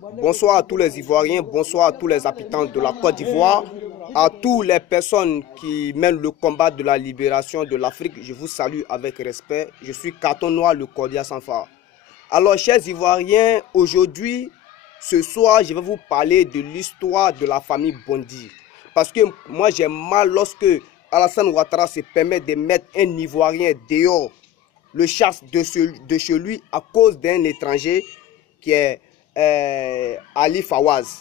Bonsoir à tous les Ivoiriens, bonsoir à tous les habitants de la Côte d'Ivoire, à toutes les personnes qui mènent le combat de la libération de l'Afrique. Je vous salue avec respect. Je suis Carton Noir, le cordial sans phare. Alors, chers Ivoiriens, aujourd'hui, ce soir, je vais vous parler de l'histoire de la famille Bondy. Parce que moi, j'ai mal lorsque Alassane Ouattara se permet de mettre un Ivoirien dehors, le chasse de chez lui à cause d'un étranger qui est Ali Fawaz.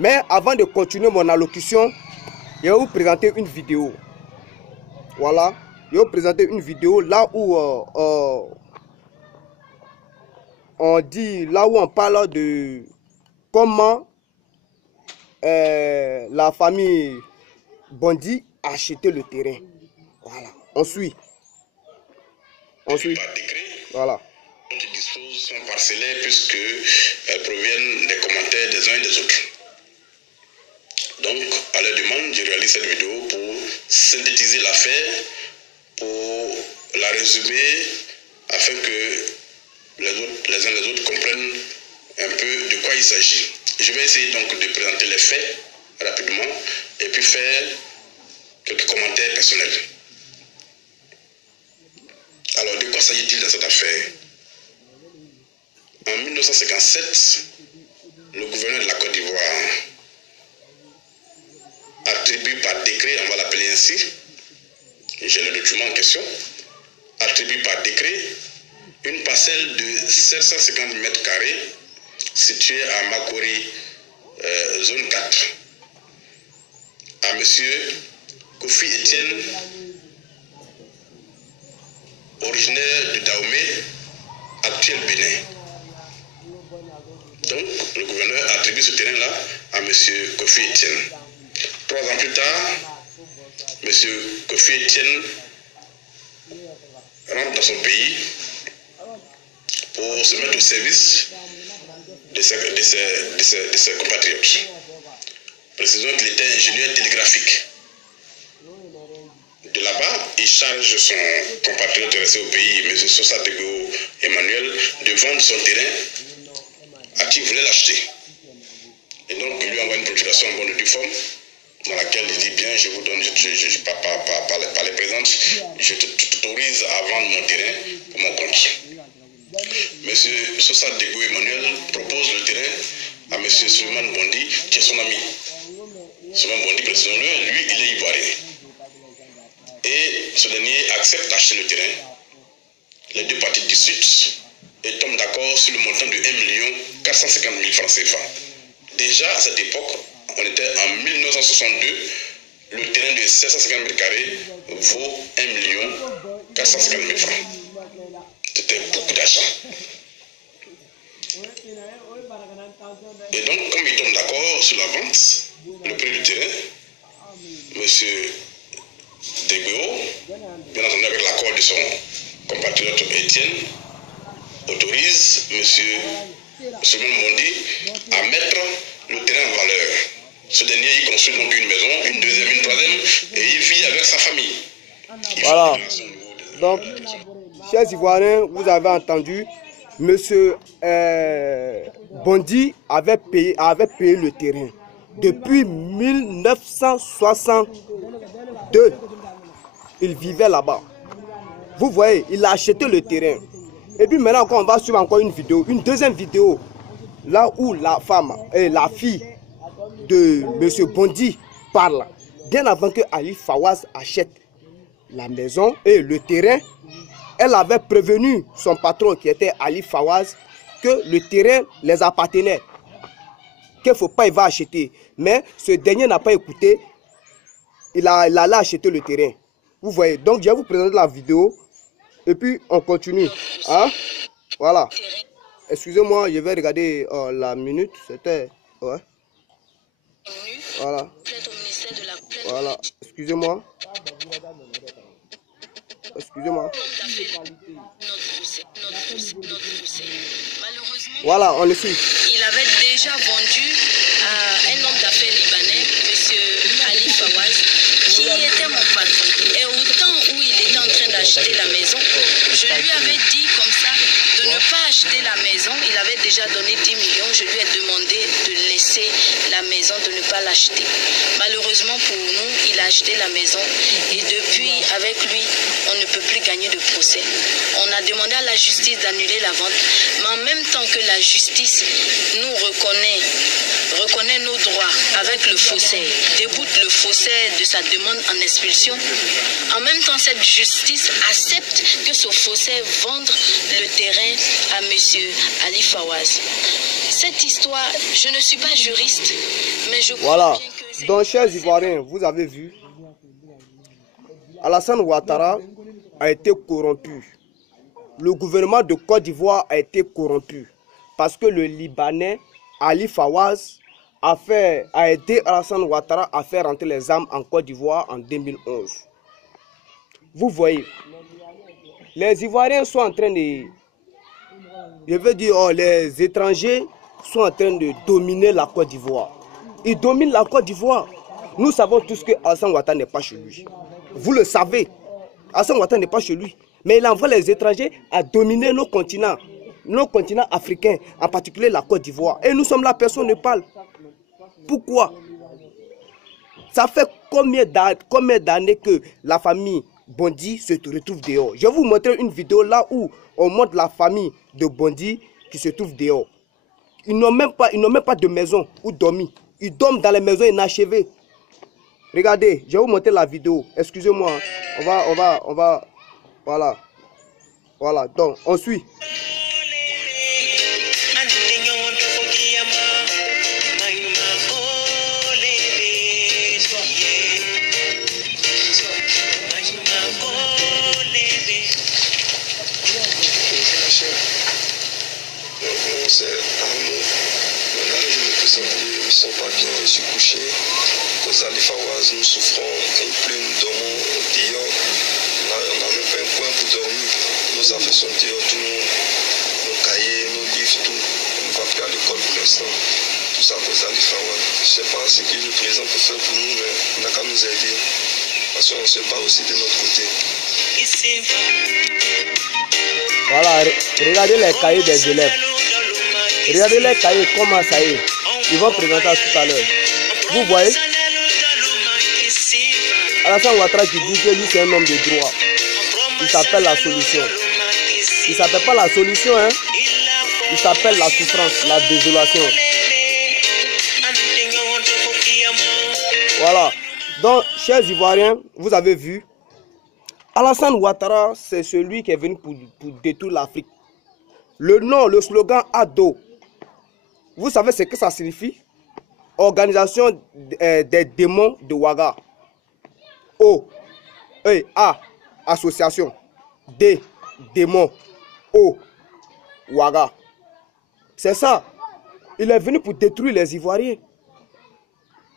Mais avant de continuer mon allocution, je vais vous présenter une vidéo. Voilà, je vais vous présenter une vidéo là où on parle de comment la famille Bondy a acheté le terrain. Voilà, on suit. Voilà. Qui disposent sont parcellées puisqu'elles proviennent des commentaires des uns et des autres. Donc, à leur demande, je réalise cette vidéo pour synthétiser l'affaire, pour la résumer, afin que les uns et les autres comprennent un peu de quoi il s'agit. Je vais essayer donc de présenter les faits rapidement et puis faire quelques commentaires personnels. Alors, de quoi s'agit-il dans cette affaire? En 1957, le gouverneur de la Côte d'Ivoire attribue par décret, on va l'appeler ainsi, j'ai le document en question, attribue par décret une parcelle de 750 mètres carrés située à Makori, zone 4, à M. Kofi Etienne, originaire de Dahomey, actuel Bénin. Donc, le gouverneur attribue ce terrain-là à M. Kofi Etienne. 3 ans plus tard, M. Kofi Etienne rentre dans son pays pour se mettre au service de ses compatriotes. Précisons qu'il était ingénieur télégraphique. De là-bas, il charge son compatriote resté au pays, M. Sosa Dego Emmanuel, de vendre son terrain à qui voulait l'acheter. Et donc, il lui envoie une procuration en bonne et due forme, dans laquelle il dit bien, je vous donne, par les présentes, je t'autorise à vendre mon terrain pour mon compte. Monsieur Sosa Dego Emmanuel propose le terrain à Monsieur Suleiman Bondy, qui est son ami. Suleiman Bondy, précisons-le, lui, il est ivoirien. Et ce dernier accepte d'acheter le terrain. Les deux parties discutent et tombent d'accord sur le montant de 1 450 000 francs CFA. Déjà à cette époque, on était en 1962, le terrain de 750 mètres carrés vaut 1 450 000 francs. C'était beaucoup d'argent. Et donc, comme ils tombent d'accord sur la vente, le prix du terrain, monsieur Dego, bien entendu avec l'accord de son compatriote Étienne, autorise M. Suleiman Bondy à mettre le terrain en valeur. Ce dernier, il construit donc une maison, une deuxième, une troisième, et il vit avec sa famille. Voilà. Donc, chers Ivoiriens, vous avez entendu, M. Bondy avait payé le terrain. Depuis 1962, il vivait là-bas. Vous voyez, il a acheté le terrain. Et puis maintenant, on va suivre encore une vidéo, une deuxième vidéo, là où la femme et la fille de M. Bondy parle. Bien avant que Ali Fawaz achète la maison et le terrain, elle avait prévenu son patron qui était Ali Fawaz que le terrain les appartenait, qu'il ne faut pas y va acheter. Mais ce dernier n'a pas écouté, il allait acheter le terrain. Vous voyez, donc je vais vous présenter la vidéo et puis on continue. Hein? Voilà. Excusez-moi, je vais regarder la minute. C'était... Ouais. Voilà. Voilà. Excusez-moi. Excusez-moi. Voilà, on le suit. Il avait déjà vendu à un homme d'affaires libanais, M. Ali Fawaz, qui était mon patron. Et au temps où il était en train d'acheter la maison, je lui avais dit comme ça de ne pas acheter la maison. Il avait déjà donné 10 millions. Je lui ai demandé de laisser la maison, de ne pas l'acheter. Malheureusement pour nous, il a acheté la maison et depuis, avec lui, on ne peut plus gagner de procès. On a demandé à la justice d'annuler la vente, mais en même temps que la justice nous reconnaît nos droits avec le faussaire, déboute le faussaire de sa demande en expulsion, en même temps cette justice accepte que ce faussaire vende le terrain à monsieur Ali Fawaz. Cette histoire, je ne suis pas juriste, mais je crois Voilà. bien que... Donc, chers Ivoiriens, vous avez vu, Alassane Ouattara a été corrompu. Le gouvernement de Côte d'Ivoire a été corrompu parce que le Libanais Ali Fawaz a aidé Alassane Ouattara à faire rentrer les armes en Côte d'Ivoire en 2011. Vous voyez, les Ivoiriens sont en train de... Je veux dire, les étrangers sont en train de dominer la Côte d'Ivoire. Ils dominent la Côte d'Ivoire. Nous savons tous que Alassane Ouattara n'est pas chez lui. Vous le savez. Alassane Ouattara n'est pas chez lui. Mais il envoie les étrangers à dominer nos continents africains, en particulier la Côte d'Ivoire. Et nous sommes là, personne ne parle. Pourquoi? Ça fait combien d'années que la famille Bondi se retrouve dehors? Je vais vous montrer une vidéo là où on montre la famille de Bondi qui se trouve dehors. Ils n'ont même pas de maison où dormir. Ils dorment dans les maisons inachevées. Regardez, je vais vous montrer la vidéo. Excusez-moi, on va, voilà. Voilà, donc on suit. Ils sont pas bien, je suis couché. Cause Ali Fawaz, nous souffrons, il pleut, nous dormons dehors. On n'a même pas un coin pour dormir. Nos affaires sont dehors, tous nos cahiers, nos livres, tout. On ne va plus à l'école pour l'instant. Tout ça à cause d'Ali Fawaz. Je ne sais pas ce que le président peut faire pour nous, mais il n'a qu'à nous aider. Parce qu'on se bat aussi de notre côté. Voilà, regardez les cahiers des élèves. Regardez les cahiers, comment ça y est. Ils vont présenter tout à l'heure. Vous voyez, Alassane Ouattara qui dit que lui c'est un homme de droit. Il s'appelle la solution. Il ne s'appelle pas la solution, hein. Il s'appelle la souffrance, la désolation. Voilà. Donc, chers Ivoiriens, vous avez vu, Alassane Ouattara, c'est celui qui est venu pour détruire l'Afrique. Le nom, le slogan ADO. Vous savez ce que ça signifie? Organisation des démons de Ouaga. O, E, A, association. D, démons. O, Ouaga. C'est ça. Il est venu pour détruire les Ivoiriens.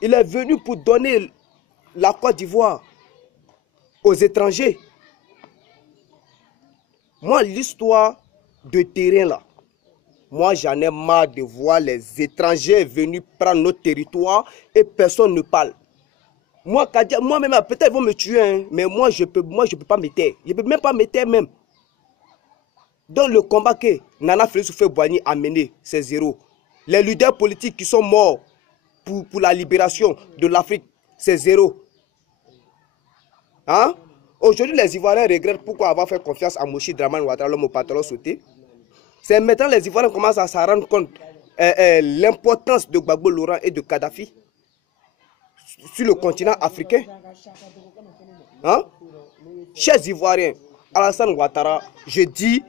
Il est venu pour donner la Côte d'Ivoire aux étrangers. Moi, l'histoire de terrain là, moi j'en ai marre de voir les étrangers venus prendre notre territoire et personne ne parle. Moi-même, peut-être ils vont me tuer, hein, mais moi je peux pas me taire. Je ne peux même pas me taire même. Dans le combat que Nana Félix Houphouët-Boigny a mené, c'est zéro. Les leaders politiques qui sont morts pour la libération de l'Afrique, c'est zéro. Hein? Aujourd'hui, les Ivoiriens regrettent pourquoi avoir fait confiance à Moshi Draman Ouattara, l'homme au pantalon sauté. C'est maintenant les Ivoiriens commencent à s'en rendre compte l'importance de Gbagbo Laurent et de Kadhafi sur le continent africain. Hein? Chers Ivoiriens, Alassane Ouattara, je dis,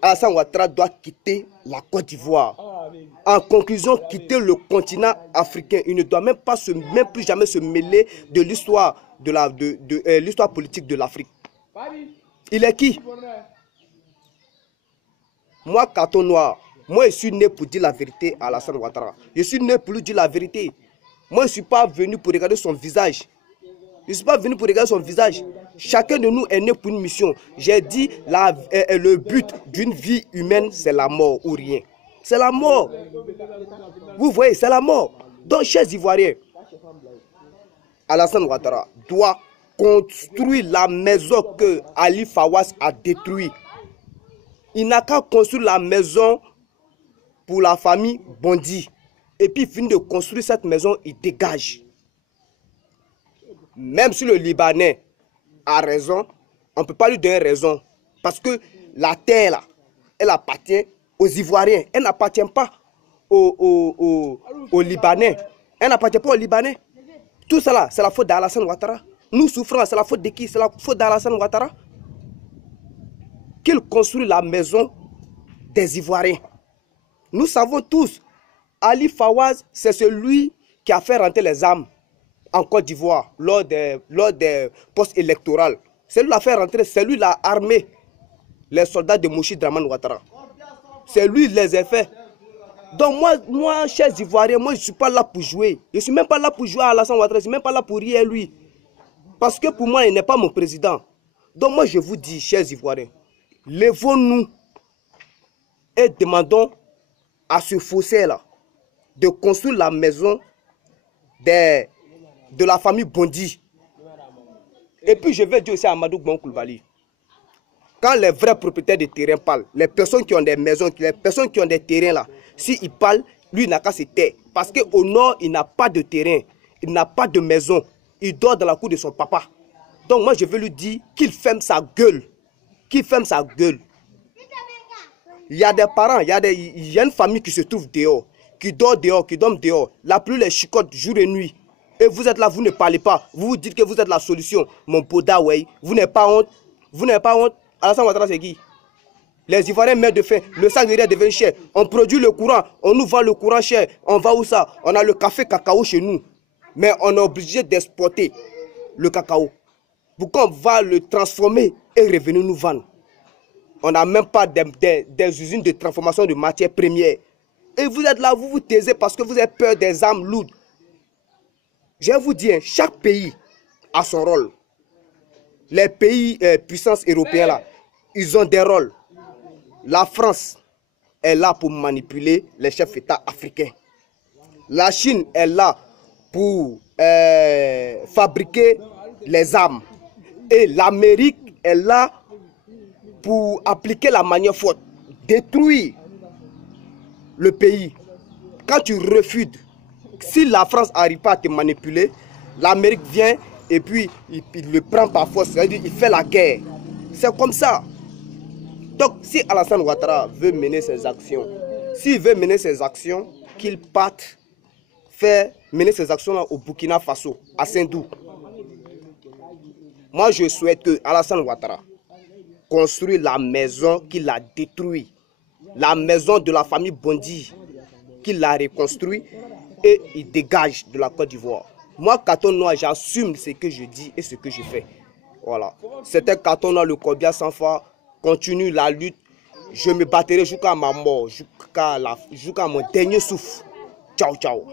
Alassane Ouattara doit quitter la Côte d'Ivoire. En conclusion, quitter le continent africain. Il ne doit même plus jamais se mêler de l'histoire l'histoire politique de l'Afrique. Il est qui? Moi, carton noir, moi je suis né pour dire la vérité à Alassane Ouattara. Je suis né pour lui dire la vérité. Moi je ne suis pas venu pour regarder son visage. Je ne suis pas venu pour regarder son visage. Chacun de nous est né pour une mission. J'ai dit, le but d'une vie humaine, c'est la mort ou rien. C'est la mort. Vous voyez, c'est la mort. Donc, chers Ivoiriens, Alassane Ouattara doit construire la maison que Ali Fawaz a détruite. Il n'a qu'à construire la maison pour la famille Bondi. Et puis il finit de construire cette maison, il dégage. Même si le Libanais a raison, on ne peut pas lui donner raison. Parce que la terre, là, elle appartient aux Ivoiriens. Elle n'appartient pas aux Libanais. Elle n'appartient pas aux Libanais. Tout cela, c'est la faute d'Alassane Ouattara. Nous souffrons, c'est la faute de qui? C'est la faute d'Alassane Ouattara. Qu'il construit la maison des Ivoiriens. Nous savons tous, Ali Fawaz, c'est celui qui a fait rentrer les armes en Côte d'Ivoire lors des postes électoraux. C'est lui qui l'a fait rentrer, c'est lui qui l'a armé les soldats de Mouchi Draman Ouattara. C'est lui qui les a fait. Donc moi, chers Ivoiriens, moi je ne suis pas là pour jouer. Je ne suis même pas là pour jouer à Alassane Ouattara, je ne suis même pas là pour rire lui. Parce que pour moi, il n'est pas mon président. Donc moi je vous dis, chers Ivoiriens, levons-nous et demandons à ce fossé-là de construire la maison de la famille Bondi. Et puis je vais dire aussi à Amadou Gbon Coulibaly, quand les vrais propriétaires de terrain parlent, les personnes qui ont des maisons, les personnes qui ont des terrains là, s'ils parlent, lui il n'a qu'à se taire. Parce qu'au nord, il n'a pas de terrain, il n'a pas de maison, il dort dans la cour de son papa. Donc moi je veux lui dire qu'il ferme sa gueule. Qu'il ferme sa gueule. Il y a des parents, il y a une famille qui se trouve dehors, qui dort dehors, qui dorment dehors. La pluie les chicote jour et nuit. Et vous êtes là, vous ne parlez pas. Vous vous dites que vous êtes la solution. Mon poda, ouais. Vous n'avez pas honte. Vous n'avez pas honte. Alassane Ouattara, c'est qui? Les Ivoiriens meurent de faim. Le sac de riz devient cher. On produit le courant. On nous vend le courant cher. On va où ça? On a le café cacao chez nous. Mais on est obligé d'exporter le cacao. Pourquoi on va le transformer et revenir nous vendre? On n'a même pas des usines de transformation de matières premières. Et vous êtes là, vous vous taisez parce que vous avez peur des armes lourdes. Je vais vous dire, chaque pays a son rôle. Les pays puissances européens, là, ils ont des rôles. La France est là pour manipuler les chefs d'État africains. La Chine est là pour fabriquer les armes. Et l'Amérique est là pour appliquer la manière forte, détruire le pays. Quand tu refuses, si la France n'arrive pas à te manipuler, l'Amérique vient et puis il le prend par force, c'est-à-dire il fait la guerre. C'est comme ça. Donc si Alassane Ouattara veut mener ses actions, s'il veut mener ses actions, qu'il parte mener ses actions là au Burkina Faso, à Saint-Dou. Moi je souhaite que Alassane Ouattara construise la maison qu'il a détruite, la maison de la famille Bondi, qu'il a reconstruit et il dégage de la Côte d'Ivoire. Moi, Carton Noir, j'assume ce que je dis et ce que je fais. Voilà. C'était Carton Noir, le Kobia sans foi. Continue la lutte. Je me battrai jusqu'à ma mort, jusqu'à mon dernier souffle. Ciao, ciao.